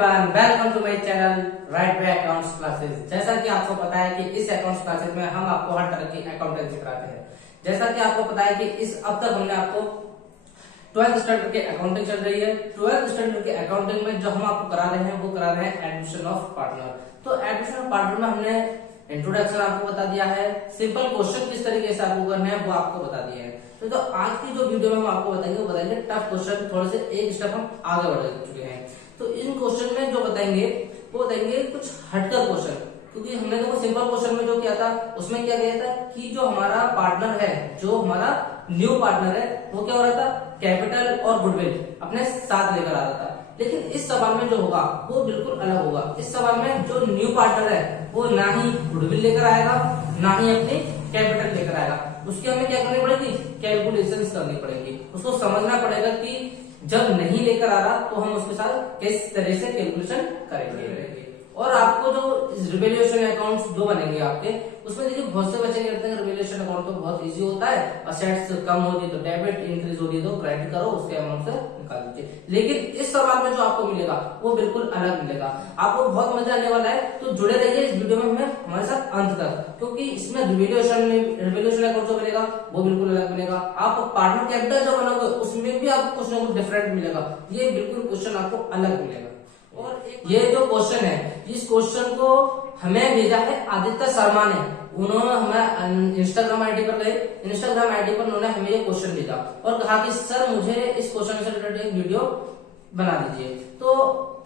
Everyone, welcome to my channel right way accounts classes. जैसा कि आपको पता है कि इस अकाउंट्स क्लासेस में हम आपको हर तरह की अकाउंटेंसी कराते हैं। जैसा कि आपको पता है कि इस अब तक हमने आपको 12th स्टैंडर्ड के अकाउंटिंग चल रही है। 12th स्टैंडर्ड के अकाउंटिंग में जो हम आपको करा रहे हैं वो करा रहे हैं एडमिशन ऑफ पार्टनर। तो एडमिशन ऑफ पार्टनर में हमने इंट्रोडक्शन आपको बता दिया है, सिंपल क्वेश्चन किस तरीके से आपको करने हैं वो आपको बता दिया है। तो आज की जो वीडियो में हम आपको बताएंगे टफ क्वेश्चन, थोड़े से एक स्टेप हम आगे बढ़ चुके हैं। तो इन क्वेश्चन में जो बताएंगे वो बताएंगे कुछ हटकर क्वेश्चन, क्योंकि हमने तो सिंपल क्वेश्चन में जो किया था उसमें क्या किया था कि जो हमारा पार्टनर है, जो हमारा न्यू पार्टनर है, वो क्या हो रहा था, कैपिटल और गुडविल अपने साथ लेकर आ रहा था। लेकिन इस सवाल में जो होगा वो बिल्कुल अलग होगा। इस सवाल में जो न्यू पार्टनर है वो ना ही गुडविल लेकर आएगा, ना ही अपनी कैपिटल लेकर आएगा। उसकी हमें क्या करनी पड़ेगी, कैलकुलेशंस करनी पड़ेगी। उसको समझना पड़ेगा कि जब नहीं लेकर आ रहा तो हम उसके साथ किस तरह से कैलकुलेशन करेंगे। और आपको जो रिवैल्यूएशन अकाउंट्स जो बनेंगे आपके, उसमें देखिए बहुत से बच्चे कहते हैं रिवैल्यूएशन अकाउंट तो बहुत इजी होता है, असेट्स कम होती है तो डेबिट, इंक्रीज होती है तो क्रेडिट करो, उसके अमाउंट से निकाल दीजिए। लेकिन इस सवाल में जो आपको मिलेगा वो बिल्कुल अलग मिलेगा, आपको बहुत मजा आने वाला है। तो जुड़े रहिए इस वीडियो में हमारे साथ अंत तक, क्योंकि इसमें रिवैल्यूएशन अकाउंट जो मिलेगा वो बिल्कुल अलग मिलेगा। आप पार्टनर कैपिटल जो बनाओगे उसमें भी आपको कुछ ना कुछ डिफरेंट मिलेगा, ये बिल्कुल क्वेश्चन आपको अलग मिलेगा। और ये जो क्वेश्चन है, इस क्वेश्चन को हमें भेजा है आदित्य शर्मा ने। उन्होंने हमें इंस्टाग्राम आईडी पर गए, इंस्टाग्राम आईडी पर उन्होंने हमें ये क्वेश्चन भेजा और कहा कि सर मुझे इस क्वेश्चन से रिलेटेड एक वीडियो बना दीजिए। तो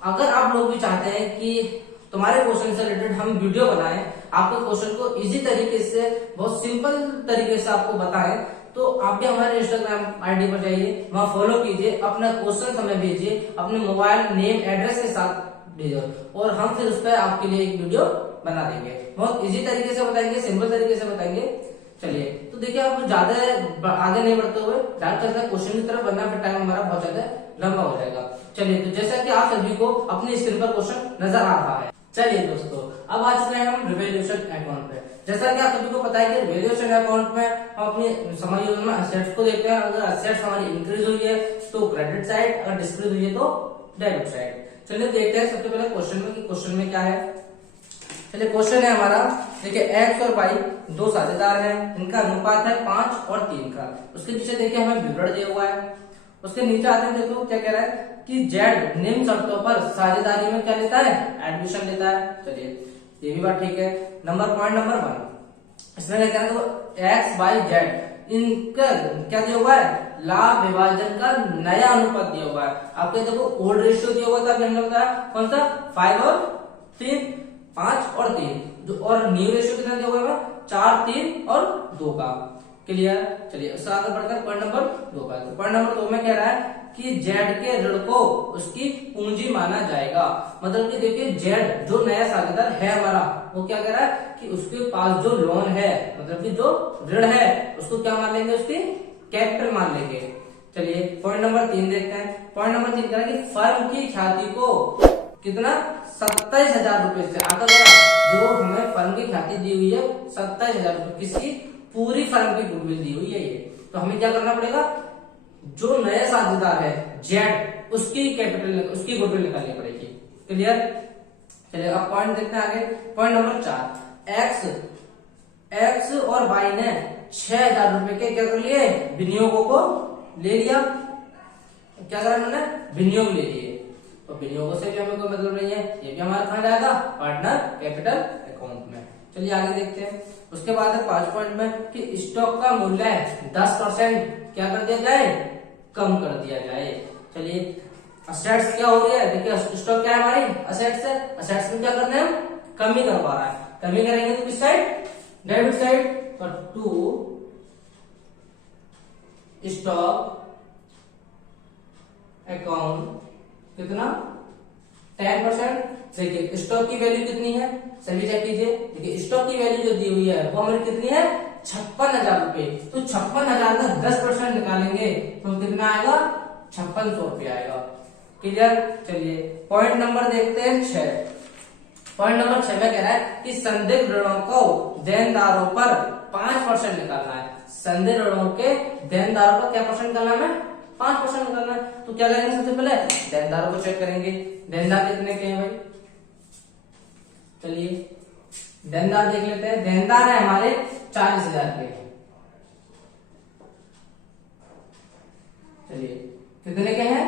अगर आप लोग भी चाहते हैं कि तुम्हारे क्वेश्चन से रिलेटेड हम वीडियो बनाएं, आपके क्वेश्चन को इजी तरीके से, बहुत सिंपल तरीके से आपको बताएं, तो आप भी हमारे इंस्टाग्राम आईडी पर जाइए, वहां फॉलो कीजिए, अपना क्वेश्चन हमें भेजिए, अपने मोबाइल नेम एड्रेस के साथ भेजिए और हम फिर उस पर आपके लिए एक वीडियो बना देंगे। बहुत इजी तरीके से बताएंगे, सिंपल तरीके से बताएंगे। चलिए, तो देखिए आप ज्यादा आगे नहीं बढ़ते हुए डायरेक्ट चलते हैं क्वेश्चन की तरफ, वरना फिर टाइम हमारा बहुत ज्यादा लंबा हो जाएगा। चलिए, तो जैसा कि आप सभी को अपनी स्क्रीन पर क्वेश्चन नजर आ रहा है। चलिए दोस्तों, अब आ चुके हैं हम रिवैल्यूएशन अकाउंट पे। जैसा कि आप सभी को पता है कि रिवैल्यूएशन अकाउंट में हम अपनी समायोजन में असेट्स को देखते हैं। अगर असेट्स हमारी इंक्रीज हुई है तो क्रेडिट साइड, अगर डिक्रीज हुई है तो डेबिट साइड। चलिए देखते हैं सबसे पहले क्वेश्चन में कि क्वेश्चन में क्या है। चलिए, क्वेश्चन है हमारा, देखिए एक्स और वाई दो साझेदार हैं, इनका अनुपात है 5 और 3 का। उसके पीछे देखिए हमें विवरण दिया हुआ है। उसके नीचे आते हैं, देखो क्या कह रहा है कि जेड निम्न शर्तों पर साझेदारी में क्या लेता है, एडमिशन लेता है। चलिए, ये भी बात ठीक है। पॉइंट नंबर 1, इसमें क्या कहना है, एक्स वाई जेड इनका क्या दिया हुआ है, लाभ विभाजन का नया अनुपात दिया हुआ है। आपके देखो ओल्ड रेशियो दिया हुआ था, हमने बताया कौन सा, 5 और 3, 5 और 3, जो और न्यू रेशियो कितना दिया हुआ है, 4, 3 और 2 का। क्लियर। चलिए, उससे आगे बढ़कर पॉइंट नंबर 2 का। तो पॉइंट नंबर 2 में कह रहा है कि जेड के ऋण को उसकी पूंजी माना जाएगा। मतलब कि देखिए जेड जो नया साझेदार है हमारा, वो क्या कह रहा है कि उसके पास जो लोन है, मतलब कि जो ऋण है, उसको क्या मान लेंगे, उसकी कैपिटल मान लेंगे। चलिए, पॉइंट नंबर 3 देखते हैं। पॉइंट नंबर 3 कह रहा है कि फर्म की ख्याति को कितना, 27,000 रुपए से आकर जो हमें फर्म की ख्याति दी हुई है 27,000 रुपए, किसकी, पूरी फर्म की गुडविल दी हुई है ये। तो हमें क्या करना पड़ेगा, जो नया साझेदार है जेड, उसकी कैपिटल, उसकी गुडविल निकालनी पड़ेगी। क्लियर। चलिए, अब पॉइंट देखते हैं आगे। पॉइंट नंबर 4, एक्स और वाई ने 6,000 रुपए के क्या कर लिए, विनियोगों को ले लिया। क्या करा उन्होंने, विनियोग ले लिए। तो विनियोगों से भी हमें कोई मतलब नहीं है, ये भी हमारा कहां जाएगा, पार्टनर कैपिटल अकाउंट में। चलिए आगे देखते हैं। उसके बाद है 5 पॉइंट में कि स्टॉक का मूल्य 10% क्या कर दिया जाए, कम कर दिया जाए। चलिए, असेट्स क्या हो रही है, देखिए स्टॉक क्या है हमारी, असेट्स है। असेट्स में क्या करना है, कमी कर पा रहा है, कमी करेंगे तो किस साइड, डेबिट साइड। तो टू स्टॉक अकाउंट कितना, 10%। देखिए स्टॉक की वैल्यू कितनी है, सभी चेक कीजिए। देखिए स्टॉक की वैल्यू जो दी हुई है वो हमारी कितनी है, 56,000 रुपए। तो 56,000 का 10% निकालेंगे तो कितना आएगा, 5600 रुपये आएगा। क्लियर। चलिए, पॉइंट नंबर देखते हैं 6। पॉइंट नंबर 6 में कह रहा है कि संदिग्ध ऋणों को देनदारों पर 5% निकालना है। संदिग्ध ऋणों के देनदारों पर क्या परसेंट निकालना है, 5% निकालना है। तो क्या करेंगे, सबसे पहले देनदारों को चेक करेंगे। देनदार कितने के हैं भाई, चलिए देनदार देख लेते हैं। देनदार है हमारे 40,000 के। चलिए कितने के हैं,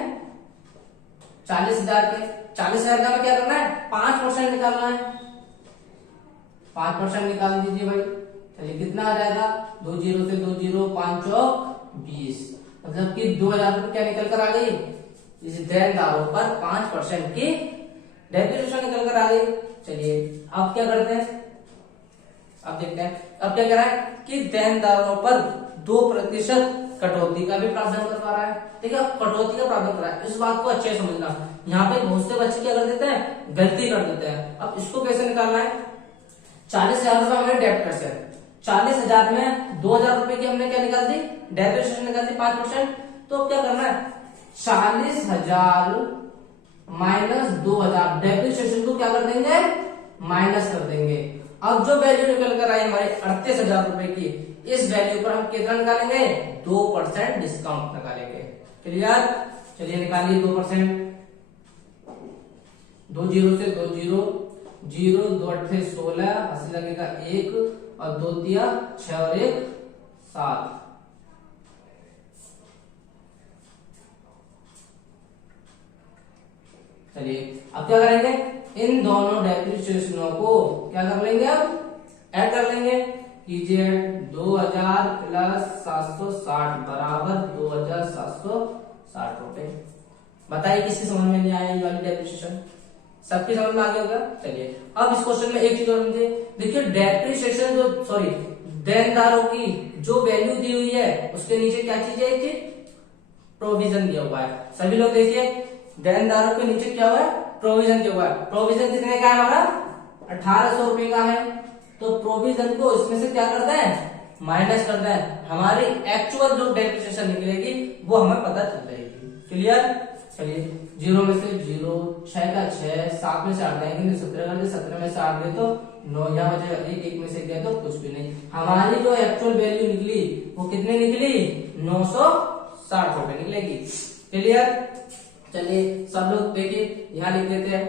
40,000 के। 40,000 का हमें क्या करना है, 5% निकालना है। 5% निकाल दीजिए भाई। चलिए कितना आ जाएगा, 2 जीरो से 2 जीरो, 5 चौक 20, मतलब कि 2,000 रुपये क्या निकल कर आ गई, इस देनदारों पर 5% की डेप्रिसिएशन निकल कर आ गई। चलिए अब क्या करते हैं, अब देखते हैं अब क्या कह रहा है कि देनदारों पर 2% कटौती का भी प्रावधान कर पा रहा है। ठीक है, कटौती का प्रावधान कर रहा है, इस बात को अच्छे से समझना। यहाँ पे बहुत से बच्चे क्या कर देते हैं, गलती कर देते हैं। अब इसको कैसे निकालना है, 40,000 रुपए हमने डेबिट से, 40,000 में 2,000 रुपए की हमने क्या निकाल दी, डेप्रिसिएशन निकाल दी 5%। तो अब क्या करना है, 40,000 माइनस 2,000, डेप्रिसिएशन को क्या कर देंगे, माइनस कर देंगे। अब जो वैल्यू निकल कर आई हमारे 38,000 रुपए की, इस वैल्यू पर हम कितना निकालेंगे, 2% डिस्काउंट निकालेंगे। क्लियर, चलिए निकालिए 2%। 2 जीरो से 2 जीरो, 0 2 8 16, 80 लगेगा 1 और 2 दिया 6 और 1 7। चलिए अब क्या करेंगे, इन दोनों डेप्रिसिएशनों को क्या कर लेंगे, अब ऐड कर लेंगे। कीजिए 2,000 प्लस 760 बराबर 2,760 रुपए। बताइए किसकी समझ में नहीं आया ये वाली डेप्रिसिएशन, सबकी समझ में आ गया होगा। चलिए अब इस क्वेश्चन में एक चीज और समझिए, देखिए डेप्रिसिएशन जो सॉरी देनदारों की जो वैल्यू दी हुई है उसके नीचे क्या चीज है, एक प्रोविजन दिया हुआ है। सभी लोग देखिए देनदारों के नीचे क्या हुआ है, प्रोविजन क्या हुआ है। प्रोविजन कितने का है हमारा, 1,800 रुपए का है। तो प्रोविजन को इसमें से क्या करते हैं, माइनस करते हैं। हमारी एक्चुअल जो डेप्रिसिएशन निकलेगी वो हमें पता चल जाएगी। क्लियर, चलिए 0 में से 0, 6 का 6, 7 में से 8 देंगे 17 कर दे, 17 में से 8 दे तो 9, यहाँ बचेगा 1, 1 में से गया तो कुछ भी नहीं। हमारी जो एक्चुअल वैल्यू निकली वो कितने निकली, 960 रुपए निकलेगी। क्लियर, चलिए सब लोग देखिए यहां लिख देते हैं,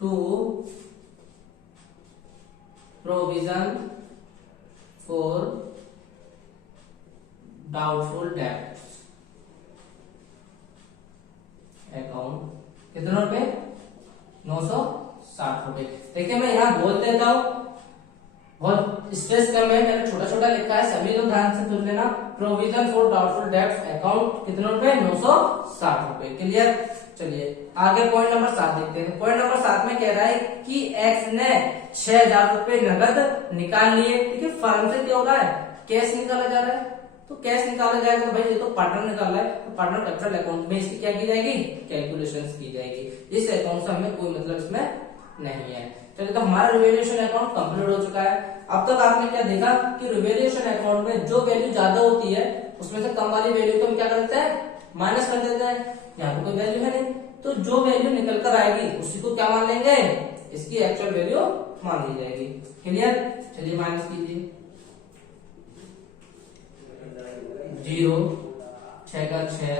to provision for doubtful debts account, कितने रुपए, 960 रुपए। देखिए मैं यहां बोल देता हूं, बहुत स्ट्रेस कम है, मैंने छोटा छोटा लिखा है, सभी लोग ध्यान से सुन लेना। Provision for doubtful debts account कितने रुपए, 960 रुपए। क्लियर, चलिए आगे पॉइंट नंबर 7 देखते हैं। पॉइंट नंबर 7 में कह रहा है कि एक्स ने 6,000 रुपए नगद निकाल लिए। ठीक है, फर्म से क्या हो रहा है, कैश निकाला जा रहा है। तो कैश निकाला जाएगा तो भाई ये तो पार्टनर निकाल रहा है, तो पार्टनर कैपिटल अकाउंट में इसकी क्या की जाएगी, कैलकुलेशंस की जाएगी। इस अकाउंट से हमें कोई मतलब इसमें नहीं है। चलिए तो हमारा रिवैल्यूएशन अकाउंट कंप्लीट हो चुका है। अब तक आपने क्या देखा कि रिवैल्यूएशन अकाउंट में जो वैल्यू ज्यादा होती है उसमें से कम वाली वैल्यू को हम क्या कर देते हैं, माइनस कर देते हैं। यहाँ पे कोई वैल्यू है नहीं, तो जो वैल्यू निकल कर आएगी उसी को क्या मान लेंगे, इसकी एक्चुअल वैल्यू मान ली जाएगी। क्लियर, चलिए माइनस कीजिए, 0, 6 का 6,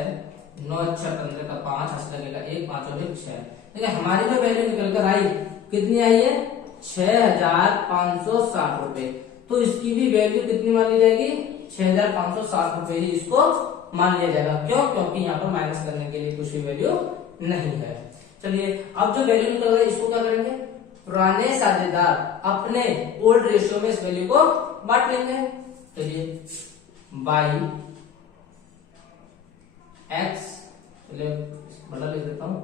9 6 15 का 5, 80 लगेगा 1, 5 और 1 6। देखिए हमारी जो वैल्यू निकल कर आई कितनी आई है, 6,560 रुपए। तो इसकी भी वैल्यू कितनी मान ली जाएगी, 6,560 रुपए ही इसको मान लिया जाएगा। क्यों, क्योंकि यहाँ पर माइनस करने के लिए कुछ भी वैल्यू नहीं है। चलिए अब जो वैल्यू निकल रहा है इसको क्या करेंगे, पुराने साझेदार अपने ओल्ड रेशियो में इस वैल्यू को बांट लेंगे। चलिए बाई एक्स, चलिए बड़ा लिख देता हूं,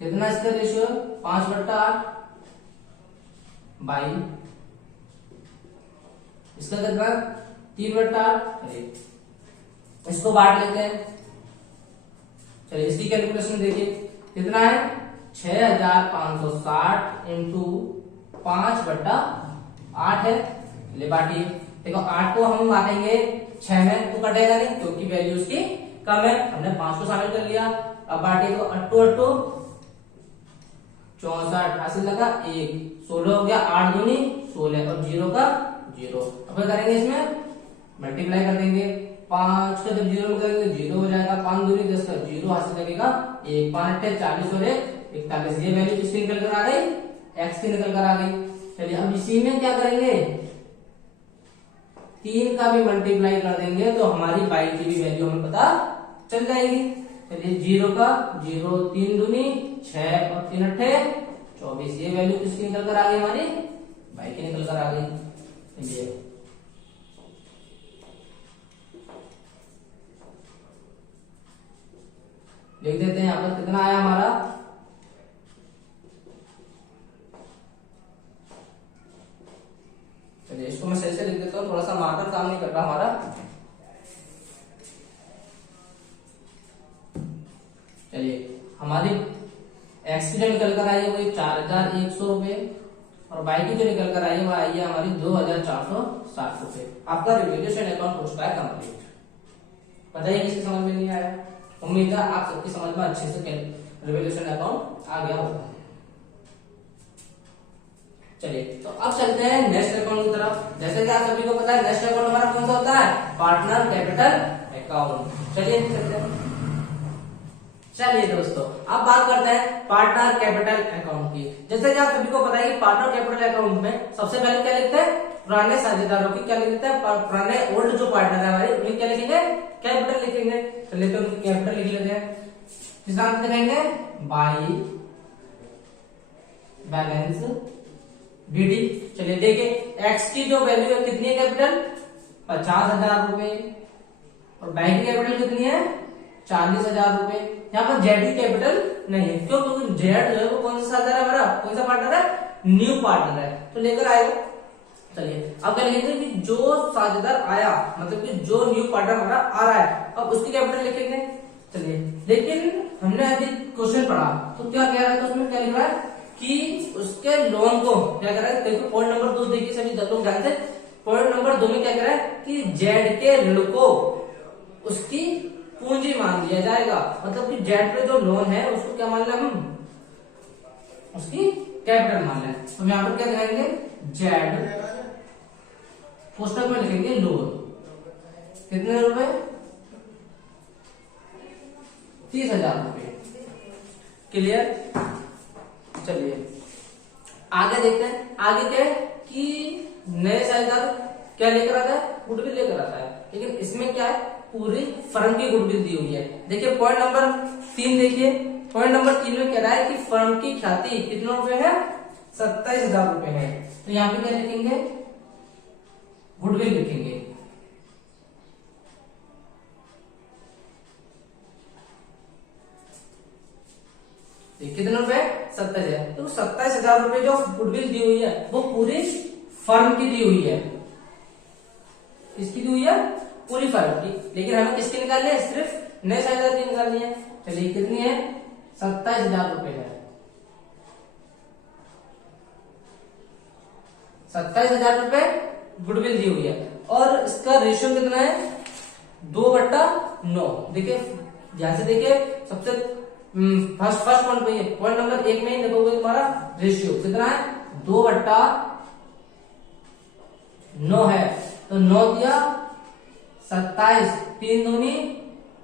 कितना इसका रेशियो, 5/8 बाई इसका कितना 3/8। चलिए इसको बांट लेते हैं। चलिए इसकी कैलकुलेशन देखिए कितना है, 6,560 इंटू 5/8 है। ले बांटिए, देखो 8 को हम बांटेंगे 6 में तो कटेगा नहीं क्योंकि वैल्यू उसकी कम है, हमने 5 को शामिल कर लिया। अब बांटिए तो 8 64, हासिल लगा 1, 16 हो गया, 8 दूनी 16 और 0 का 0। अब क्या करेंगे, इसमें मल्टीप्लाई कर देंगे, 5 का जब 0 करेंगे 0 हो जाएगा, 5 दूनी 10 का 0 हासिल लगेगा, 1 5 8 40 और 1 41। ये वैल्यू किसकी निकल कर आ गई, x की निकल कर आ गई। चलिए अब इसी में क्या करेंगे, 3 का भी मल्टीप्लाई कर देंगे तो हमारी y की भी वैल्यू हमें पता चल जाएगी। चलिए 0 का 0, 3 दूनी 6 और 3 अट्ठे 24। ये वैल्यू किसकी निकल कर आ गई, हमारी y की निकल कर आ गई। चलिए लिख देते हैं, यहाँ पर कितना आया हमारा, चलिए इसको मैं सही से लिख देता हूँ, थोड़ा सा मार्कर काम नहीं कर रहा हमारा। चलिए हमारी एक्स की जो निकल कर आई है वो 4100 रुपए और बाई की जो निकल कर आई है वो आई है हमारी 2460 रुपए। आपका रिवोल्यूशन अकाउंट हो चुका है कंप्लीट। बताइए किसी समझ में नहीं आया, उम्मीद है आप सबकी समझ में अच्छे से रिवोल्यूशन अकाउंट आ गया होगा। चलिए तो अब चलते हैं नेक्स्ट अकाउंट की तरफ। जैसे कि आप सभी को पता है नेक्स्ट अकाउंट हमारा कौन सा होता है, पार्टनर कैपिटल अकाउंट। चलिए चलते हैं। चलिए दोस्तों अब बात करते हैं पार्टनर कैपिटल अकाउंट की। जैसे कि आप सभी को पता है कि पार्टनर कैपिटल अकाउंट में सबसे पहले क्या लिखते हैं, पुराने साझेदारों की क्या लिखते हैं, पुराने ओल्ड जो पार्टनर है हमारे उन्हें क्या लिखेंगे, कैपिटल लिखेंगे। चलिए तो उनकी कैपिटल लिख लेते हैं। किस नाम से लिखेंगे, बाई बैलेंस बीडी। चलिए देखिए एक्स की जो वैल्यू है कितनी है, कैपिटल 50,000 रुपए और बाई की कैपिटल कितनी है 40,000 रुपए। यहाँ पर जेड की कैपिटल नहीं है, क्यों, क्योंकि जेड जो है वो कौन सा साझेदार है हमारा, कौन सा पार्टनर है, न्यू पार्टनर है, तो लेकर आएगा। चलिए अब क्या लिखेंगे कि जो साझेदार आया, मतलब कि जो न्यू पार्टनर हमारा आ रहा है, अब उसकी कैपिटल लिखेंगे। चलिए लेकिन हमने अभी क्वेश्चन पढ़ा तो क्या कह रहा है, तो उसमें क्या लिख रहा है कि उसके लोन को क्या कर रहा है, देखो पॉइंट नंबर 2 देखिए सभी लोग ध्यान से। पॉइंट नंबर 2 में क्या कह रहा है कि जेड के ऋण को उसकी पूंजी मान लिया जाएगा, मतलब कि जेड पे जो लोन है उसको क्या मान लें हम, उसकी कैपिटल मान लें। तो यहाँ पर क्या लिखेंगे, जेड पुस्तक में लिखेंगे लोन कितने रुपए, 30,000 रुपए। क्लियर। चलिए आगे देखते हैं, आगे क्या है कि नए साझेदार क्या लेकर आता है, गुडविल लेकर आता है, लेकिन इसमें क्या है पूरी फर्म की गुडविल दी हुई है। देखिए पॉइंट नंबर 3 देखिए, पॉइंट नंबर 3 में कह रहा है कि फर्म की ख्याति कितने रुपए है, 27,000 रुपए है। तो यहाँ पे क्या लिखेंगे, गुडविल लिखेंगे। कितने रुपए, 27,000। तो 27,000 रुपए जो गुडविल दी हुई है वो पूरी फर्म की दी हुई है, किसकी दी हुई है, पूरी फर्म की। लेकिन हमें किसकी निकालनी है, सिर्फ नए साझेदार की निकालनी है। चलिए कितनी है, 27,000 रुपए है। 27,000 रुपए गुडविल दी हुई है और इसका रेशियो कितना है, 2/9। देखिए ध्यान से देखिए, सबसे फर्स्ट पॉइंट पे, पॉइंट नंबर 1 में ही देखोगे तुम्हारा रेशियो कितना है, 2/9 है। तो 9 दिया 27, 3 दूनी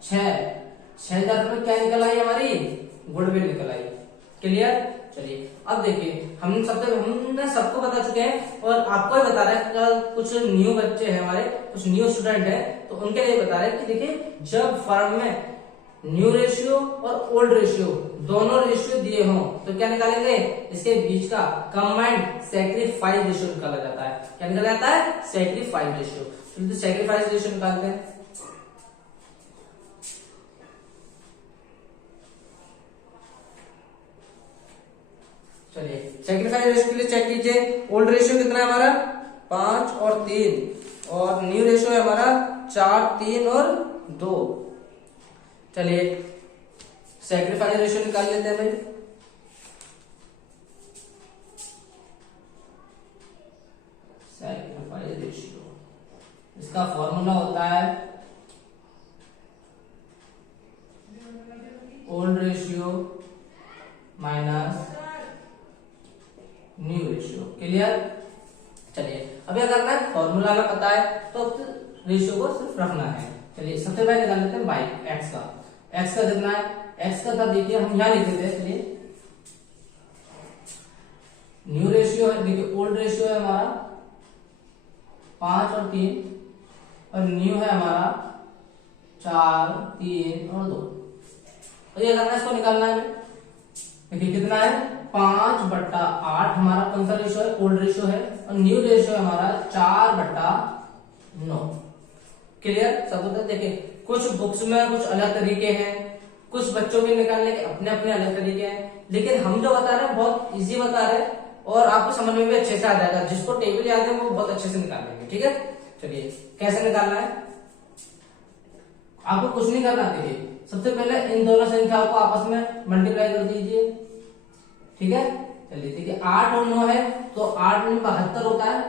6,000 रुपए क्या निकल आई हमारी, गुडविल निकल आई। क्लियर। चलिए अब देखिए हमने सबको बता चुके हैं और आपको भी बता रहे हैं कि कुछ न्यू बच्चे हैं हमारे, कुछ न्यू स्टूडेंट हैं, तो उनके लिए बता रहे हैं कि देखिए जब फर्म में न्यू रेशियो और ओल्ड रेशियो दोनों रेशियो दिए हों तो क्या निकालेंगे, इसके बीच का कंबाइंड सैक्रिफाइस रेशियो निकाला जाता है। क्या निकाला जाता है, सैक्रिफाइस रेशियो। तो सैक्रिफाइस रेशियो निकालते हैं। चलिए सैक्रिफाइस रेशियो के लिए चेक कीजिए, ओल्ड रेशियो कितना है हमारा 5 और 3 और न्यू रेशियो है हमारा 4, 3 और 2। चलिए सैक्रिफाइस रेशियो निकाल लेते हैं भाई। सैक्रिफाइस रेशियो इसका फॉर्मूला होता है old ratio minus new ratio. Clear. चलिए अब क्या करना है, फॉर्मूला में पता है तो रेशियो को सिर्फ रखना है। चलिए सबसे पहले निकाल लेते हैं बाई एक्स का। एक्स का कितना है, एक्स का था देखिए हम यहाँ लिख देते हैं। चलिए न्यू रेशियो है, देखिए ओल्ड रेशियो है हमारा 5 और 3 और न्यू है हमारा 4 3 और 2। तो ये करना है, इसको निकालना है। देखिए कितना है 5/8 हमारा कौन सा रेशियो है, ओल्ड रेशियो है, और न्यू रेशियो है हमारा 4/9। क्लियर सब होता है। देखिए कुछ बुक्स में कुछ अलग तरीके हैं, कुछ बच्चों के निकालने के अपने अपने अलग तरीके हैं, लेकिन हम जो बता रहे हैं बहुत इजी बता रहे हैं और आपको समझ में भी अच्छे से आ जाएगा। जिसको टेबल याद है वो बहुत अच्छे से निकाल लेंगे। ठीक है, चलिए कैसे निकालना है, आपको कुछ नहीं करना। देखिए सबसे पहले इन दोनों संख्याओं को आपस में मल्टीप्लाई कर दीजिए। ठीक है, चलिए देखिए 8 और 9 है तो 8 में 72 होता है।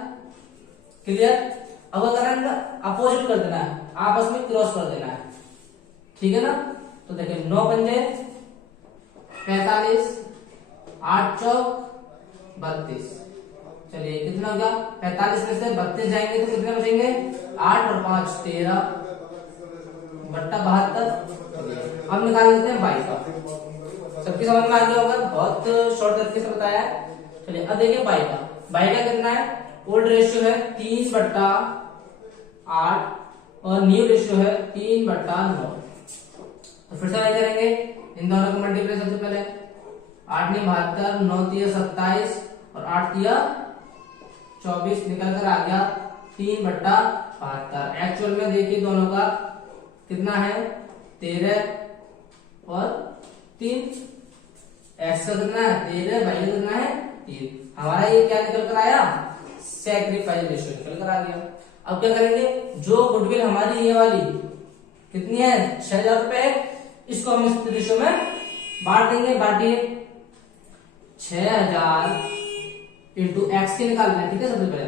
क्लियर, अब अगर अपोजिट कर देना है, आपस में क्रॉस कर देना है। ठीक है ना, तो देखिए 9 पंजे 45, 8 चौक 32। चलिए कितना हो गया, 45 में से 32 जाएंगे तो कितने बचेंगे, 8 और 5 13 बट्टा 72। अब निकाल लेते हैं 22 का। सबकी समझ में आ गया होगा, बहुत शॉर्ट तरीके से बताया है। चलिए अब देखिए 22 का, 22 का कितना है, ओल्ड रेशियो है 3/8 और न्यू रेशियो है 3/9। तो फिर से वही करेंगे, इन दोनों को मल्टीप्लाई सबसे पहले 8 ने 72, 9 3 27 और 8 3 24 निकल कर आ गया 3/72। एक्चुअल में देखिए दोनों का कितना है 13 और 3। एक्स का कितना है 13, वाई का कितना है 3। हमारा ये क्या निकल कर आया, सैक्रिफाइस रेशियो निकल कर आ गया। अब क्या करेंगे, जो गुडविल हमारी ये वाली कितनी है 6000 रुपए, इसको हम इस रेशियो में बांट देंगे। बांटिए 6000 इंटू एक्स के निकालना है। ठीक है, सबसे पहले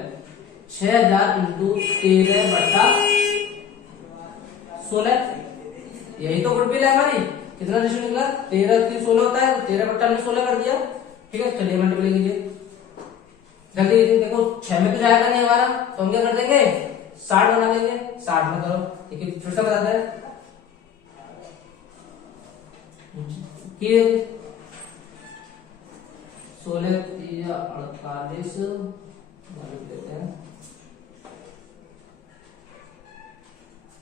6000 इंटू 13/16, यही तो गुडविल है हमारी। कितना रेशियो निकला, 13 3 16 होता है, 13/16 कर दिया। ठीक है, चलिए मल्टीप्लाई कीजिए जल्दी। देखो 6 में तो जाएगा नहीं हमारा, तो हम क्या कर देंगे 60 बना लेंगे। 60 में करो, ठीक है फिर से बताते हैं कि 16 3 48 लेते हैं।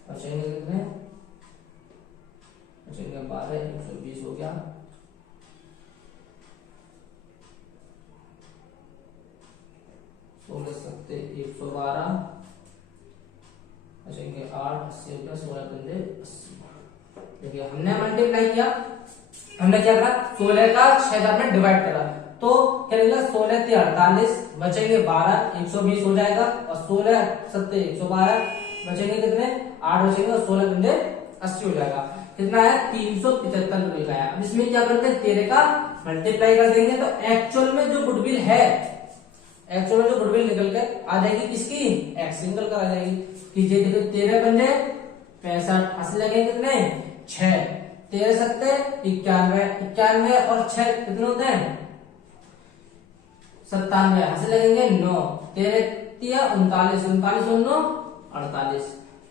बचेंगे कितने, बचेंगे 12, 120 हो गया। 16 7 112, बचेंगे 8 80 हो गया, 16 पंजे 80। देखिए हमने मल्टीप्लाई किया, हमने क्या करा 16 का 6000 में डिवाइड करा, तो क्या निकला 16 3 48, बचेंगे 12 120 हो जाएगा, और 16 7 112 बचेंगे कितने 8 बचेंगे, और 16 पंजे 80 हो जाएगा। कितना है 375 रुपए का है। अब इसमें क्या करते हैं 13 का मल्टीप्लाई कर देंगे, तो एक्चुअल में जो गुडविल है, एक्चुअल में जो गुडविल निकल कर आ जाएगी किसकी, एक्स निकल कर आ जाएगी। कीजिए देखो 13 पंजे 65, 80 लगेंगे कितने 6, 13 7 91, 91 और 6 कितने होते हैं 97, 80 लगेंगे 9, 13 39, 39 और 9 48।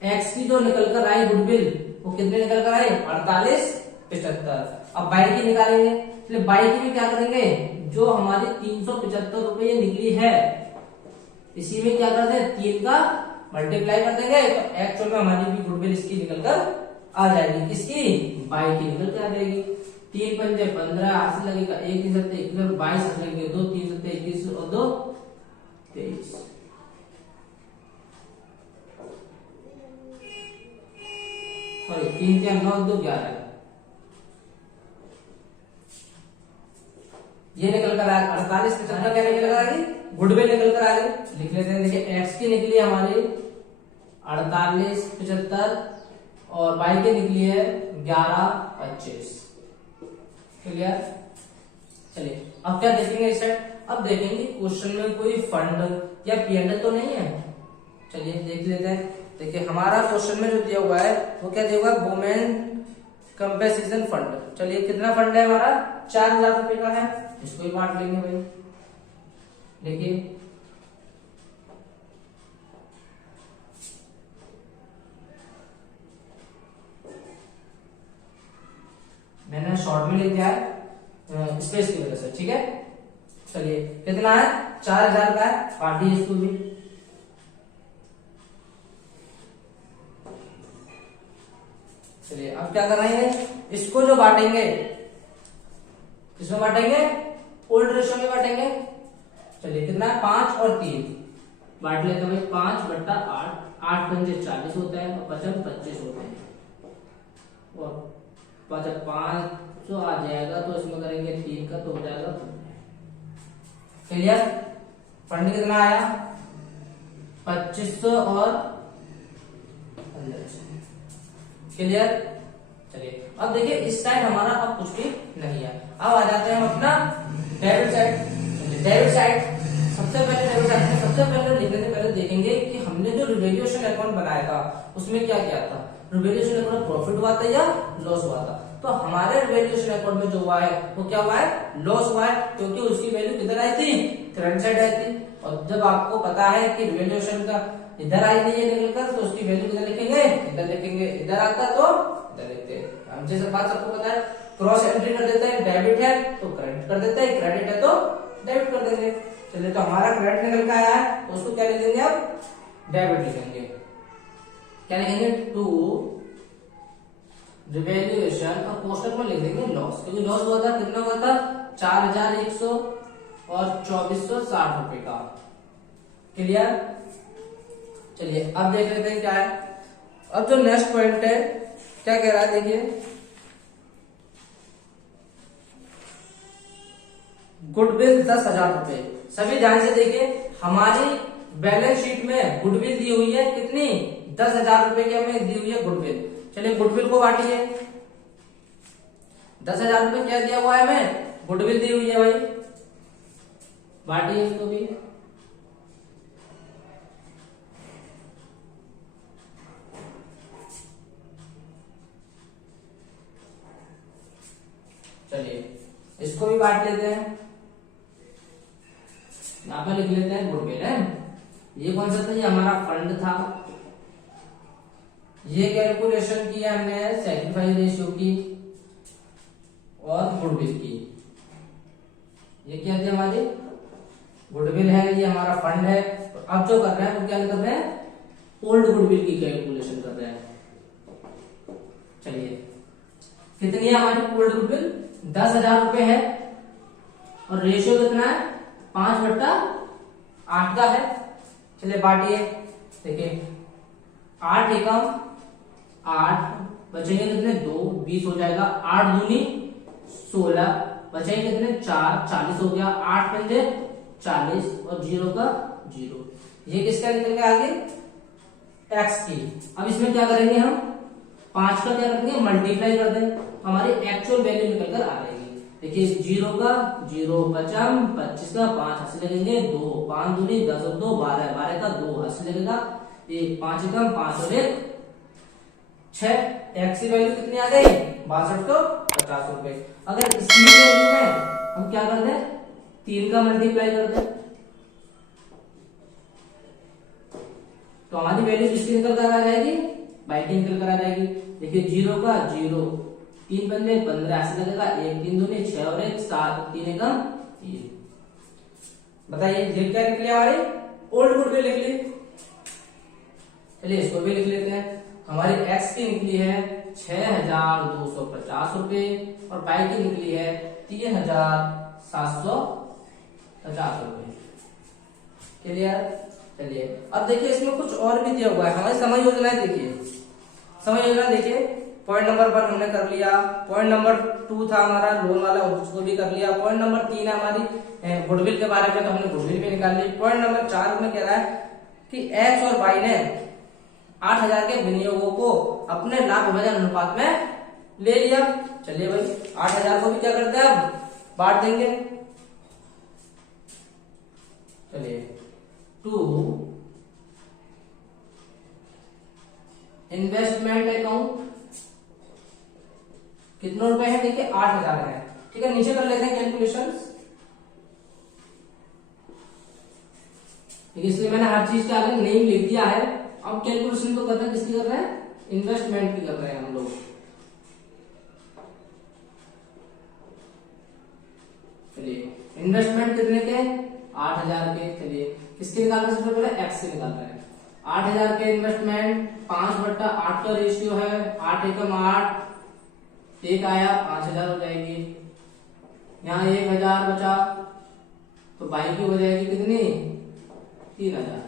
एक्स की जो निकल कर आई गुडविल वो कितने निकल कर आए 48 75। अब बाई की निकालेंगे, इसलिए बाई की भी क्या करेंगे, जो हमारी 375 रुपए निकली है इसी में क्या करते हैं 3 का मल्टीप्लाई कर देंगे, तो एक्चुअल में हमारी भी गुडविल इसकी निकल कर आ जाएगी, किसकी बाई की निकल कर आ जाएगी। 3 पंजे 15, 80 लगेगा 1 3 7 21 22 लगेंगे 2 3 7 21 और 2 23। सॉरी 3 3 9 2 11, ये निकल कर आएगा 48 75। क्या निकल कर आ गई गुडविल निकल कर आ गई। लिख लेते हैं, देखिए एक्स की निकली हमारी 48 75 और वाई की निकली है 11 25। क्लियर, चलिए अब क्या देखेंगे इस साइड, अब देखेंगे क्वेश्चन में कोई फंड या पीएनएल तो नहीं है। चलिए देख लेते हैं। देखिए हमारा क्वेश्चन में जो दिया हुआ है वो क्या दिया हुआ है, वुमेन कंपेंसेशन फंड। चलिए कितना फंड है हमारा 4000 रुपए का है, इसको ही बांट लेंगे भाई। देखिए शॉर्ट में लिख दिया है स्पेस की वजह से, ठीक है। चलिए कितना है 4000 का है, काटिए इसको भी। चलिए अब क्या कर रहे हैं, इसको जो बांटेंगे किसमें बांटेंगे, ओल्ड रेशियो में बांटेंगे। चलिए कितना है 5 और 3 बांट लेते हैं भाई, 5/8, 8 पंजे 40 होता है और 5 25 होते हैं, और 5 आ जाएगा तो इसमें करेंगे 3 का तो हो जाएगा। क्लियर, फंड कितना आया 2500 और 1500। क्लियर। चलिए अब देखिए इस साइड हमारा अब कुछ भी नहीं है। अब आ जाते हैं हम अपना डेबिट साइड। डेबिट साइड सबसे पहले लिखने से पहले देखेंगे कि हमने जो रिवैल्यूएशन अकाउंट बनाया था उसमें क्या किया था, रिवैल्यूएशन अकाउंट प्रॉफिट हुआ था या लॉस हुआ था। तो हमारे रिवैल्यूएशन अकाउंट में जो हुआ है वो क्या हुआ है, लॉस हुआ है, क्योंकि उसकी वैल्यू किधर आई थी, क्रेडिट साइड आई थी। और जब आपको पता है कि रिवैल्यूएशन का इधर आई नहीं है निकलकर, तो उसकी वैल्यू किधर लिखेंगे, इधर लिखेंगे, इधर आता तो इधर लिखते हैं। हम जैसे बात सबको पता है, क्रॉस एंट्री कर देते हैं, डेबिट है तो क्रेडिट कर देते हैं, क्रेडिट है तो डेबिट कर देंगे। चलिए तो हमारा क्रेडिट निकल के आया है तो उसको क्या लिखेंगे, अब डेबिट लिखेंगे। क्या लिखेंगे, टू रिवैल्यूएशन और कोष्टक में लिख देंगे लॉस, क्योंकि लॉस हुआ था, कितना हुआ था 4100 और 2460 रुपए का। क्लियर। चलिए अब देख लेते हैं क्या है। अब जो नेक्स्ट पॉइंट है क्या कह रहा है, देखिए गुडविल 10,000 रुपए। सभी ध्यान से देखिए, हमारी बैलेंस शीट में गुडविल दी हुई है कितनी, 10,000 रुपए की हमें दी हुई है गुडविल। चलिए गुडविल को बांटिए, 10,000 रुपए क्या दिया हुआ है हमें, गुडविल दी हुई है भाई, बांटिए इसको भी। चलिए इसको भी बांट लेते हैं, यहां पर लिख लेते हैं गुडविल है। ये कौन सा था, ये हमारा फंड था। ये कैलकुलेशन किया हमने सैक्रिफाइस रेशियो की और गुडविल की। ये क्या थी हमारी गुडविल है, ये हमारा फंड है। अब जो कर रहे हैं वो क्या कर रहे हैं, ओल्ड गुडविल की कैलकुलेशन कर रहे हैं। चलिए कितनी है हमारी ओल्ड गुडविल, 10,000 रुपए है, और रेशियो कितना है 5/8 का है। चलिए बांटिए, देखिए 8 एकम 8 बचेंगे कितने 2, 20 हो जाएगा, 8 दूनी 16 बचेंगे कितने 4, 40 हो गया, 8 पंजे 40 और 0 का 0। ये किसका निकल के आगे, एक्स की। अब इसमें क्या करेंगे हम, 5 का क्या करेंगे मल्टीप्लाई कर दें, हमारी एक्चुअल वैल्यू निकल कर आ जाएगी। देखिए 0 का 0 पचम, 25 का 5 हंस लगेंगे 2, 5 दूनी 10 और 2 12, 12 का 2 हंस लगेगा, 1 5 कम 5 और 1 6। एक्स की वैल्यू कितनी आ गई 6250 रुपए। अगर इसी वैल्यू में हम क्या कर दें, 3 का मल्टीप्लाई कर दें, तो हमारी वैल्यू किसकी निकल कर आ जाएगी, बाई की निकल कर आ जाएगी। देखिए 0 का 0, 3 पंजे 15 ऐसे लगेगा, 1 3 दूनी 6 और 1 7, 3 एकम 3। बताइए ये क्या निकली हमारी ओल्ड गुडविल निकली। चलिए इसको भी लिख लेते हैं, हमारी एक्स की निकली है 6,250 रुपए और बाई की निकली है 3,750 रुपए। क्लियर। चलिए अब देखिए इसमें कुछ और भी दिया हुआ है, हमारी समय योजना देखिए, समय योजना देखिए, पॉइंट नंबर 1 हमने कर लिया, पॉइंट नंबर 2 था हमारा लोन वाला, उसको भी कर लिया, पॉइंट नंबर 3 है हमारी गुडविल के बारे में, तो हमने गुडविल भी निकाल ली। पॉइंट नंबर 4 में कह रहा है कि एक्स और वाई ने 8,000 के विनियोगों को अपने लाभ विभाजन अनुपात में ले लिया। चलिए भाई 8,000 को भी क्या करते हैं, अब बांट देंगे। चलिए 2 इन्वेस्टमेंट अकाउंट कितने रुपए है, देखिए 8,000 है। ठीक है, नीचे कर लेते हैं कैलकुलेशन। इसलिए मैंने हर चीज का अलग नेम लिख दिया है। अब कैलकुलेशन तो करना किसकी कर रहे हैं, इन्वेस्टमेंट की कर रहे हैं हम लोग। चलिए इन्वेस्टमेंट कितने के 8,000 के। चलिए किसके निकाल रहे हैं, सबसे पहले एक्स के निकाल रहे हैं। 8,000 के इन्वेस्टमेंट 5/8 का रेशियो है, 8 एकम 8, एक आया 5,000 हो जाएगी। यहाँ 1,000 बचा तो बाई की हो जाएगी कितनी 3,000।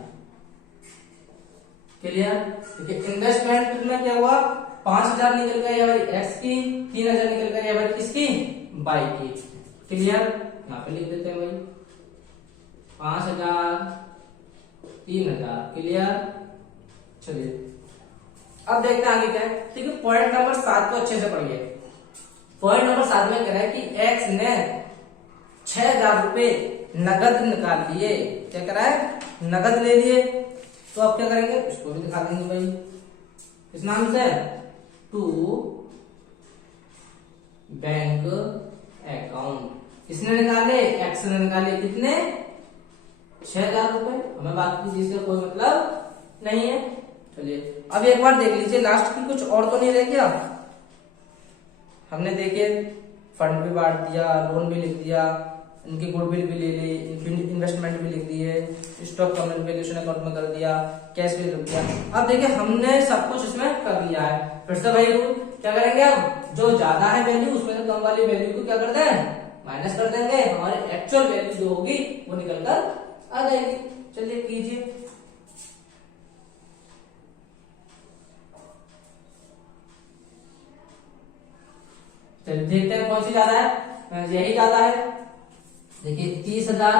क्लियर। देखिए इन्वेस्टमेंट में क्या हुआ 5,000 निकल गया या भाई एक्स की, 3,000 निकल गया या भाई किसकी बाई की। क्लियर। यहाँ पे लिख देते हैं भाई 5,000 3,000। क्लियर। चलिए अब देखते हैं आगे क्या है। ठीक है पॉइंट नंबर 7 को अच्छे से पढ़िए। पॉइंट नंबर 7 में कह रहा है कि एक्स ने 6,000 रुपए नगद निकाल लिए। क्या कह रहा है नगद ले लिए। तो अब क्या करेंगे इसको भी दिखा देंगे भाई इस नाम से टू बैंक अकाउंट। किसने निकाले एक्स ने निकाले कितने 6,000 रुपए। हमें बात की जिससे कोई मतलब नहीं है। चलिए अब एक बार देख लीजिए लास्ट की कुछ और तो नहीं रह गया। हमने देखे फंड भी बांट दिया, लोन भी लिख दिया, इनकी गुडविल भी ले ली, इन्वेस्टमेंट भी लिख दिए, स्टॉक का वैल्यूएशन अकाउंट में कर दिया, कैश भी लिख दिया। अब देखिए हमने सब कुछ इसमें कर लिया है। फिर से भाई रूल क्या करेंगे अब जो ज्यादा है वैल्यू उसमें से कम वाली वैल्यू को क्या करते हैं माइनस कर देंगे। हमारी एक्चुअल वैल्यू जो होगी वो निकल कर आ जाएगी। चलिए कीजिए। चलिए देखते हैं कौन सी ज्यादा है। यही ज्यादा है। देखिए 30,000,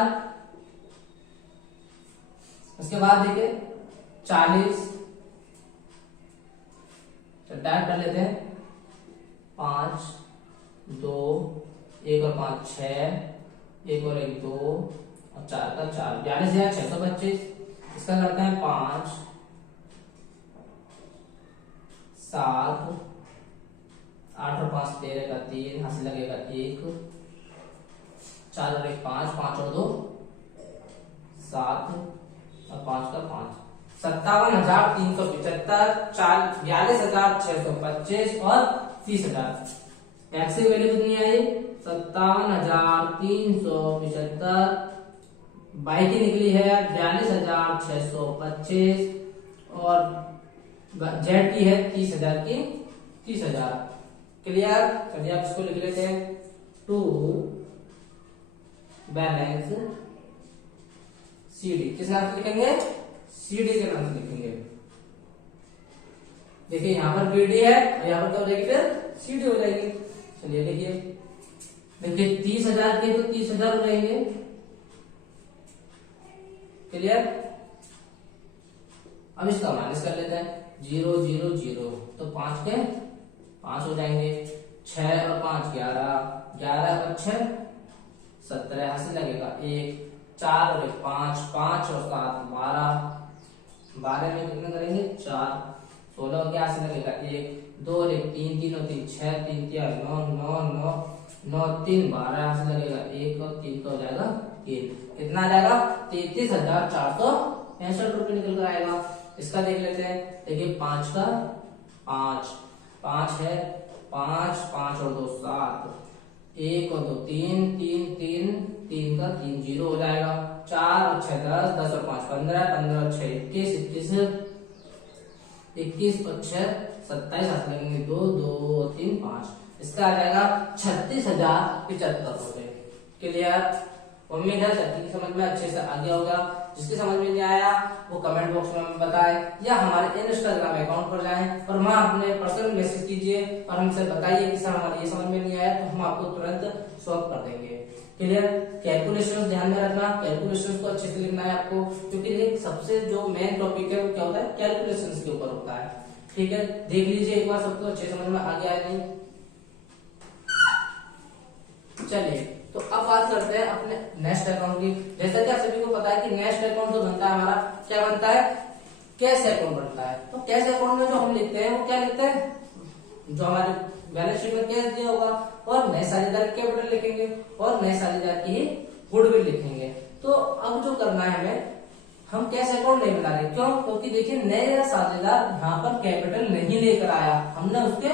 उसके बाद देखिए 40, डायरेक्ट कर लेते हैं 5 2 1 और 5 6, 1 और 1 2 और 4 का 4 42,625। इसका करते हैं 5 7 8 और 5 13 का 3, यहां से लगेगा 1, 4 और 1 5, 5 और 2 7 और 5 का 5, 57,375, 42,625 और 30,000। टैक्स की वैल्यू कितनी आई 57,375, बाई की निकली है 42,625 और जेड की है 30,000 की 30,000। क्लियर। चलिए आप इसको लिख लेते हैं टू बैलेंस सीडी। किस नाम से लिखेंगे सीडी के नाम से लिखेंगे। देखिए यहां पर बीडी है और यहां पर क्या हो जाएगी फिर सीडी हो जाएगी। चलिए देखिए 30,000 के तो 30,000 हो जाएंगे। क्लियर। अब इसका माइनस कर लेते हैं 0 0 0 तो 5 के 5 हो जाएंगे। 6 और 5 11, 11 और 6 17, यहां से लगेगा 1, 4 और 1 5, 5 और 7 12, 12 में कितने करेंगे 4, 16 और यहां से लगेगा 1, 2 और 1 3, 3 और 3 6, 3 3 9 9 9 9 3 12, यहां से लगेगा 1 और 3 का हो जाएगा 3। कितना आ जाएगा 33,465 रुपए निकल कर आएगा। इसका देख लेते हैं। देखिए 5 का 5 5 है 5 5 और 2 7, 1 और 2 3 3 3 3 का 3 0 हो जाएगा। 4 और 6 10, 10 और 5 15, 15 और 6 21, 21 और 6 27, हाथ लगेंगे 2 2 और 3 5। इसका आ जाएगा 36,075 रुपए। क्लियर। उम्मीद है सबकी समझ में अच्छे से आ गया होगा। जिसकी समझ में नहीं आया वो कमेंट बॉक्स में बताएं या हमारे इंस्टाग्राम अकाउंट पर जाएं और वहां अपने पर्सनल मैसेज कीजिए और हमसे बताइए कि सर हमारे ये समझ में नहीं आया, तो हम आपको तुरंत सॉल्व कर देंगे। क्लियर। कैलकुलेशन ध्यान में रखना, कैलकुलेशन को अच्छे से लिखना है आपको, क्योंकि सबसे जो मेन टॉपिक है वो क्या होता है कैलकुलेशन के ऊपर होता है। ठीक है देख लीजिए एक बार सबको अच्छे समझ में आ गया है नहीं। चलिए तो अब बात करते हैं अपने नेक्स्ट अकाउंट की। जैसा कि आप सभी को पता है कि नेक्स्ट अकाउंट जो बनता है हमारा क्या बनता है कैश अकाउंट बनता है। तो कैश अकाउंट में जो हम लिखते हैं वो क्या लिखते हैं जो हमारे बैलेंस शीट में कैश दिया होगा और नए साझेदार की कैपिटल लिखेंगे और नए साझेदार की ही गुडविल लिखेंगे। तो अब जो करना है हमें हम कैश अकाउंट नहीं बना रहे। क्यों? क्योंकि देखिए नया साझेदार यहाँ पर कैपिटल नहीं लेकर आया, हमने उसके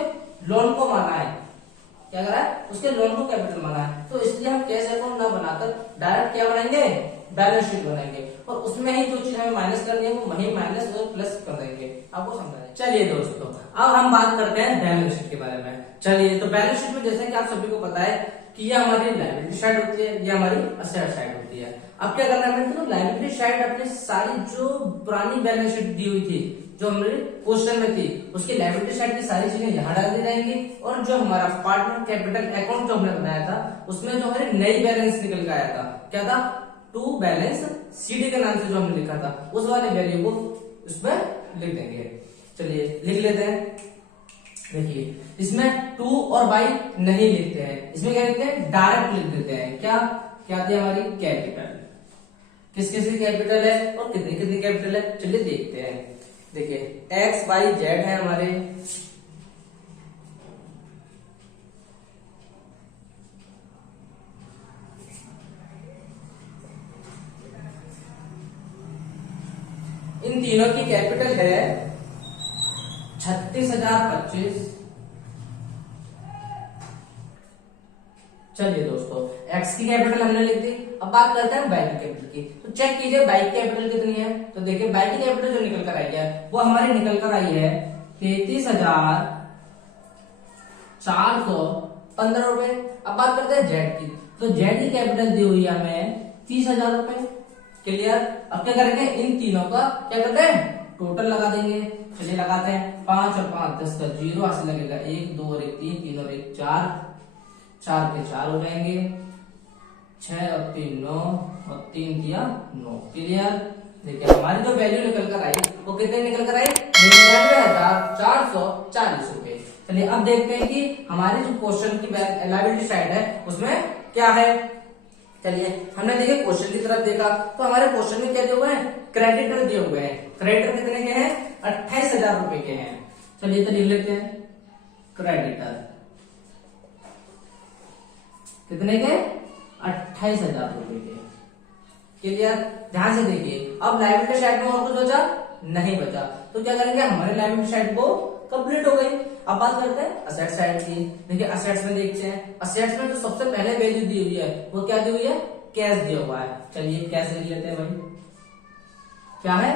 लोन को माना है। क्या करा है, उसके लोन को कैपिटल माना है। तो इसलिए हम कैश अकाउंट ना बनाकर डायरेक्ट क्या बनाएंगे, बैलेंस शीट बनाएंगे और उसमें ही जो चीज हमें माइनस करनी है वो वही माइनस और प्लस कर देंगे। आपको समझाएं। चलिए दोस्तों, अब हम बात करते हैं बैलेंस शीट के बारे में। चलिए, तो बैलेंस शीट में जैसे कि आप सभी को पता है कि ये हमारी लायबिलिटी साइड होती है, ये हमारी असेट साइड होती है। अब क्या करना है, तो लायबिलिटी साइड अपनी सारी जो पुरानी बैलेंस शीट दी हुई थी, जो हमारे क्वेश्चन में थी, उसकी लायबिलिटी साइड की सारी चीजें यहाँ डाल दी जाएंगी और जो हमारा पार्टनर कैपिटल अकाउंट जो हमने बनाया था उसमें जो हमारी नई बैलेंस निकल के आया था, क्या था, टू बैलेंस सीडी के नाम से जो हमने लिखा था उस वाले वैल्यू को उसमें लिख देंगे। चलिए लिख लेते हैं। देखिए, इसमें टू और बाई नहीं लिखते हैं, इसमें क्या लिखते हैं, डायरेक्ट लिख देते हैं। क्या क्या थी हमारी कैपिटल, किस किस की कैपिटल है और कितनी कितनी कैपिटल है, चलिए देखते हैं। देखिए, एक्स वाई जेड है हमारे, इन तीनों की कैपिटल है 36,025। चलिए दोस्तों, एक्स की कैपिटल हमने लिख दी। अब बात करते हैं बाई की कैपिटल की। तो चेक कीजिए बाई की कैपिटल कितनी है। तो देखिए, बाई की कैपिटल जो निकल कर आई है वो हमारी निकल कर आई है 33,415 रुपए। अब बात करते हैं जेड की। तो जेड की कैपिटल दी हुई है हमें 30,000 रुपए। क्लियर। अब क्या करेंगे, इन तीनों का क्या करते हैं, टोटल लगा देंगे। चलिए लगाते हैं, 5 और 5 10 का 0 हासिल लगेगा, 1 2 और 1 3, 3 और 1 4, 4 के 4 हो जाएंगे, 6 और 3 9 और 3 दिया 9। क्लियर। देखिए, हमारी जो वैल्यू निकल कर आई वो कितने निकल कर आई, 99,440 रुपए। चलिए अब देखते हैं कि हमारी जो क्वेश्चन की लायबिलिटी साइड है उसमें क्या है। चलिए, हमने देखिए क्वेश्चन की तरफ देखा तो हमारे क्वेश्चन में क्या दिए हुए हैं, क्रेडिटर दिए हुए हैं। क्रेडिटर कितने के हैं, 28,000 रुपए के हैं। चलिए तो लिख लेते हैं, क्रेडिटर कितने के, 28,000 रुपए के। क्लियर। ध्यान से देखिए, अब लायबिलिटी साइड में और कुछ बचा नहीं बचा, तो क्या करेंगे, हमारे लायबिलिटी साइड को कंप्लीट हो गई। अब बात करते हैं असेट साइड की। देखिए, असेट्स में देखते हैं, असेट्स में जो सबसे पहले वैल्यू दी हुई है वो क्या दी हुई है, कैश दिया हुआ है। चलिए कैश लिख लेते हैं भाई, क्या है,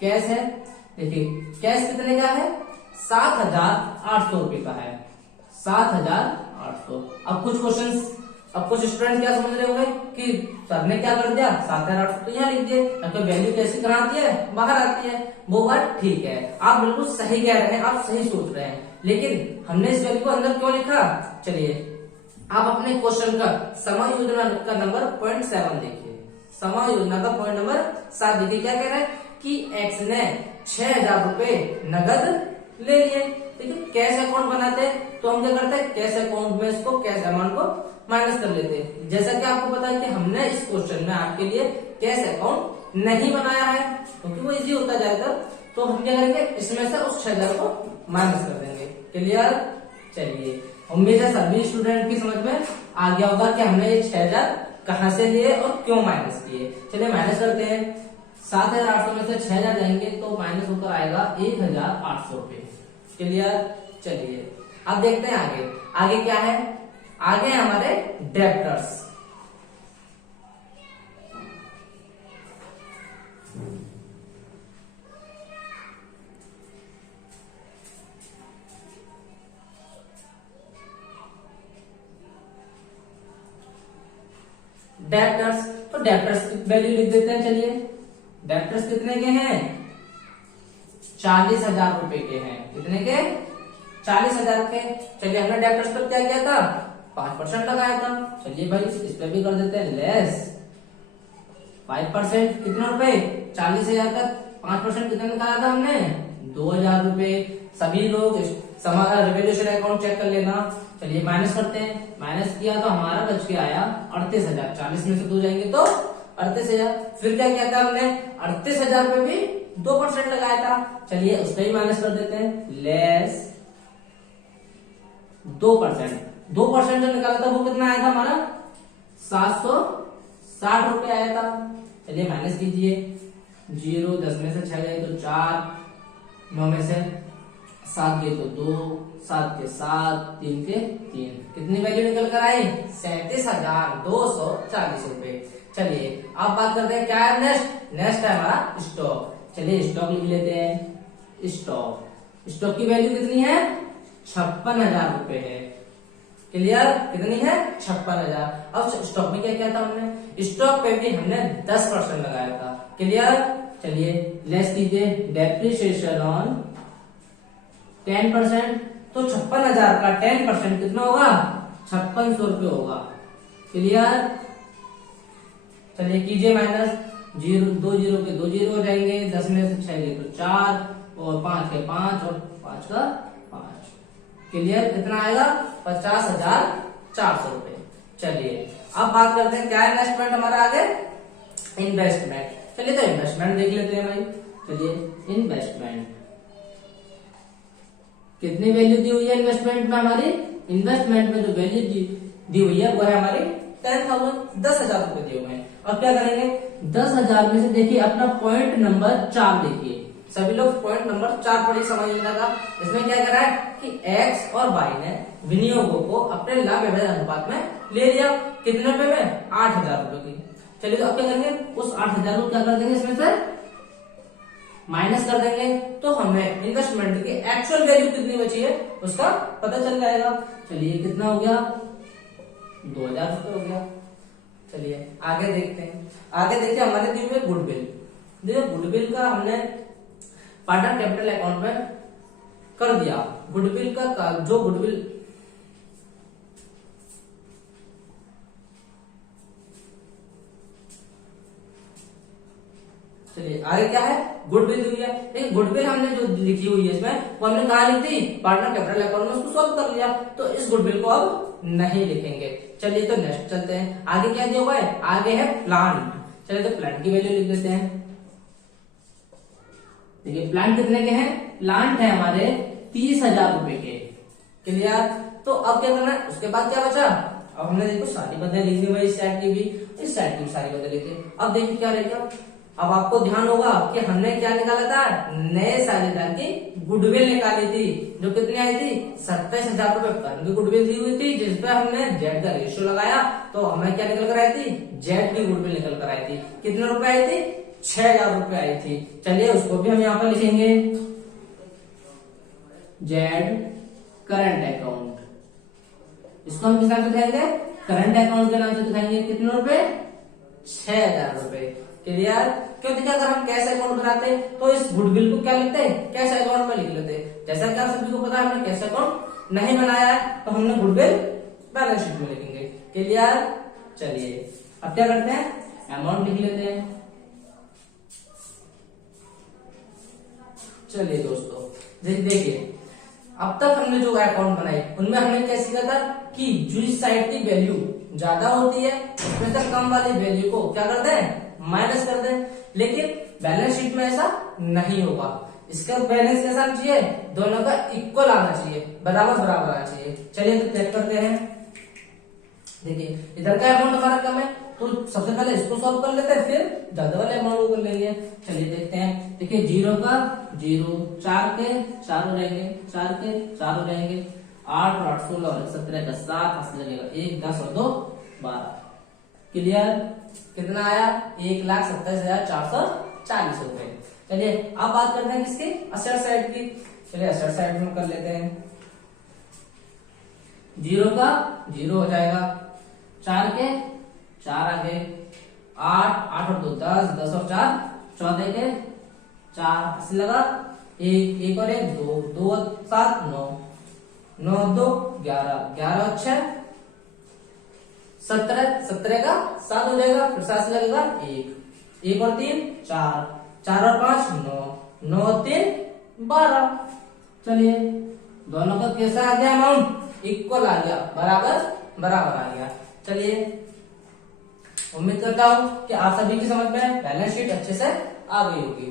कैश है। देखिए, कैश कितने का है, 7,800 रुपए का है, 7,800। अब कुछ स्टूडेंट क्या समझ रहे होंगे कि सर ने क्या कर दिया, 7,800 तो यहाँ लिख दिए, तो वैल्यू कैसी कहाँ आती है, बाहर आती है। वो बात ठीक है, आप बिल्कुल सही कह रहे हैं, आप सही सोच रहे हैं, लेकिन हमने इस वैल्यू को अंदर क्यों लिखा। चलिए आप अपने क्वेश्चन का समायोजना का नंबर 0.7 देखिए, समायोजना का पॉइंट नंबर 7 देखिए, क्या कह रहा है कि एक्स ने 6,000 रुपए नगद ले लिए। देखिए, कैश अकाउंट बनाते हैं तो हम क्या करते हैं, कैश अकाउंट में इसको कैश अमाउंट को माइनस कर लेते हैं। जैसा कि आपको पता है कि हमने इस क्वेश्चन में आपके लिए कैश अकाउंट नहीं बनाया है क्योंकि वो इजी होता जाएगा, तो हम क्या करेंगे, इसमें से उस 6,000 को माइनस कर देंगे। क्लियर। चलिए, उम्मीद है सभी स्टूडेंट की समझ में आ गया होगा कि हमने ये 6,000 कहां से लिए और क्यों माइनस किए। चलिए माइनस करते हैं, 7,800 में से 6,000 जाएंगे तो माइनस होकर आएगा 1,800 रुपए। क्लियर। चलिए अब देखते हैं आगे, आगे क्या है, आगे हमारे डेब्टर्स। डेब्टर्स, तो डेब्टर्स की वैल्यू लिख देते हैं। चलिए, डेब्टर्स कितने के हैं, 40,000 रुपए के हैं। कितने के, 40,000 के। चलिए, हमने डेब्टर्स पर क्या किया था, 5% लगाया था। चलिए भाई, इस पे भी कर देते हैं लेस 5%। कितने रुपए, 40,000 का 5% कितना निकाला था हमने, 2,000 रुपए। सभी लोग रिवैल्यूएशन अकाउंट चेक कर लेना। चलिए माइनस करते हैं, माइनस किया तो हमारा बच के आया 38,000। 40 में से 2 जाएंगे तो 38,000। फिर क्या किया था हमने, 38,000 पे भी 2% लगाया था। चलिए उसका ही माइनस कर देते हैं, लेस 2%। 2% जो निकाला था वो कितना आया था हमारा, 760 रुपए आया था। चलिए माइनस कीजिए, 0 10 में से 6 जाए तो 4, 9 में से 7 के तो 2, 7 के 7, 3 के 3, कितनी वैल्यू निकल कर आई? 37,240 रुपए। चलिए अब बात करते हैं क्या है नेक्स्ट। नेक्स्ट है हमारा स्टॉक। चलिए स्टॉक लिख लेते हैं। स्टॉक की वैल्यू कितनी है? 56,000 रुपए है। क्लियर? कितनी है? 56,000। अब स्टॉक में क्या किया था हमने? स्टॉक पे भी हमने 10% लगाया था। क्लियर? चलिए लेस कीजिए, डेप्रिसिएशन ऑन 10%, तो 56,000 का 10% कितना होगा? 5600 रुपये होगा। क्लियर? चलिए कीजिए माइनस, 2 जीरो के 2 जीरो हो जाएंगे, 10 में से 6 गए तो 4, और 5 के 5, और 5 का 5। क्लियर? कितना आएगा? 50,400 रुपए। चलिए अब बात करते हैं क्या है इन्वेस्टमेंट हमारा आगे? इन्वेस्टमेंट। चलिए तो इन्वेस्टमेंट देख लेते हैं भाई। चलिए इन्वेस्टमेंट कितनी वैल्यू दी हुई है इन्वेस्टमेंट में हमारी? इन्वेस्टमेंट में जो वैल्यू दी हुई है वो है हमारी 10,000 रुपए दिए हुए हैं। अब क्या करेंगे? 10,000 में से देखिए अपना पॉइंट नंबर 4 देखिए, सभी लोग पॉइंट नंबर 4 पढ़े समझ लेगा। इसमें क्या करा है कि एक्स और वाई ने विनियोगों को अपने लाभ विभाजन अनुपात में ले लिया। कितने रुपए में? 8,000 रुपए की। चलिए तो अब क्या करेंगे? उस 8,000 को क्या कर देंगे? इसमें से माइनस कर देंगे, तो हमें इन्वेस्टमेंट की एक्चुअल वैल्यू कितनी बची है उसका पता चल जाएगा। चलिए कितना हो गया? 2,000 रुपये हो गया। चलिए आगे देखते हैं। आगे देखिए हमारे दी हुई गुडविल। देखिए गुडविल का हमने पार्टनर कैपिटल अकाउंट में कर दिया। गुडविल का जो गुडविल चलिए आगे क्या है? गुडविल दी हुई है। लेकिन गुडविल हमने जो लिखी हुई है इसमें वो हमने कहा लिख दी? पार्टनर कैपिटल अकाउंट में, उसको सॉल्व कर लिया। तो इस गुडविल को अब नहीं लिखेंगे। चलिए तो नेक्स्ट चलते हैं। आगे क्या दिया हुआ है? आगे है प्लांट। चलिए तो प्लांट की वैल्यू लिख देते हैं। देखिए प्लांट कितने के हैं? प्लांट है हमारे 30,000 रुपए के। क्लियर? तो अब क्या करना है? उसके बाद क्या बचा? अब हमने देखो सारी बदले लिखी हुई, इस साइड की भी, इस साइड की भी सारी बदले लिखी। अब देखिए क्या रहेगा? अब आपको ध्यान होगा कि हमने क्या निकाला था? नए साझेदार की गुडविल निकाली थी, जो कितनी आई थी? 27,000 रुपए पर की गुडविल दी हुई थी, जिसपे हमने जेड का रेशियो लगाया तो हमें क्या निकल कर आई थी? जेड की गुडविल निकल कर आई थी। कितने रुपए आई थी? 6,000 रुपए आई थी। चलिए उसको भी हम यहाँ पर लिखेंगे, जेड करंट अकाउंट। इसको हम किस नाम से दिखाएंगे? करंट अकाउंट के नाम से दिखाएंगे। कितने रुपए? 6,000 रुपए। क्लियर? क्योंकि अगर हम कैश अकाउंट बनाते तो इस गुडविल को क्या लिखते हैं? कैश अकाउंट में लिख लेते। जैसा कि आप सभी को पता है हमने कैश अकाउंट नहीं बनाया है, तो हमने गुडविल बैलेंस शीट में लिखेंगे। क्लियर? चलिए अब क्या करते हैं? अमाउंट लिख लेते हैं। चलिए दोस्तों देखिए अब तक हमने जो अकाउंट बनाए उनमें हमने क्या सीखा था कि जिस साइड की वैल्यू ज्यादा होती है उसमें से कम वाली वैल्यू को क्या करते हैं? माइनस कर दें। लेकिन बैलेंस शीट में ऐसा नहीं होगा। इसका बैलेंस कैसा आना चाहिए? दोनों का इक्वल आना चाहिए, बराबर बराबर आना चाहिए। चलिए तो चेक करते हैं। देखिए इधर का अमाउंट हमारा कम है, तो सबसे पहले इसको सॉल्व कर लेते हैं, फिर ज्यादा वाले अमाउंट को कर लेंगे। चलिए देखते हैं। देखिए 0 का 0, 4 के 4 हो जाएंगे, 4 के 4 हो जाएंगे, 8 और 8 16 और 17 का 7 हंस लगेगा, 1 10 और 2 12। क्लियर? कितना आया? 1,27,440 रुपए। चलिए अब बात करते हैं किसकी? असेट साइड की। चलिए असेट साइड में कर लेते हैं। 0 का 0 हो जाएगा, 4 के 4 आ गए, 8 और 2 10, 10 और 4 14 के 4 अस्सी लगा, 1 और 1 2, 2 और 7 9, 9 और 2 11, 11 और 6 17, 17 का 7 हो जाएगा, फिर 7 लगेगा 1, 1 और 3 4, 4 और 5 9, 9 और 3 12। चलिए दोनों का कैसा आ गया? अमाउंट इक्वल आ गया, बराबर बराबर आ गया। चलिए उम्मीद करता हूं कि आप सभी की समझ में बैलेंस शीट अच्छे से आ गई होगी।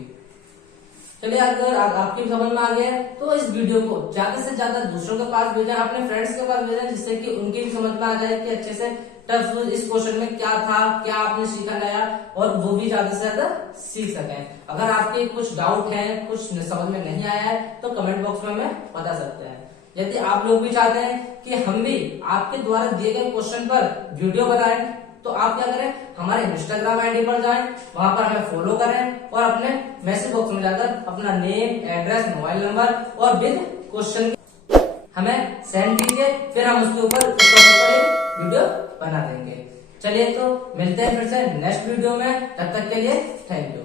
चलिए अगर आपकी समझ में आ गया है तो इस वीडियो को ज्यादा से ज्यादा दूसरों के पास भेजें, अपने फ्रेंड्स के पास भेजें, जिससे कि उनकी भी समझ में आ जाए कि अच्छे से टर्म्स इस क्वेश्चन में क्या था, क्या आपने सीखा नया, और वो भी ज्यादा से ज्यादा सीख सकें। अगर आपके कुछ डाउट है, कुछ समझ में नहीं आया है तो कमेंट बॉक्स में हमें बता सकते हैं। यदि आप लोग भी चाहते हैं कि हम भी आपके द्वारा दिए गए क्वेश्चन पर वीडियो बनाएं तो आप क्या करें, हमारे इंस्टाग्राम आईडी पर जाएं, वहां पर हमें फॉलो करें और अपने मैसेज बॉक्स में जाकर अपना नेम, एड्रेस, मोबाइल नंबर और विद क्वेश्चन हमें सेंड कीजिए, फिर हम उसके ऊपर उस टॉपिक पर एक वीडियो बना देंगे। चलिए तो मिलते हैं फिर से नेक्स्ट वीडियो में, तब तक के लिए थैंक यू।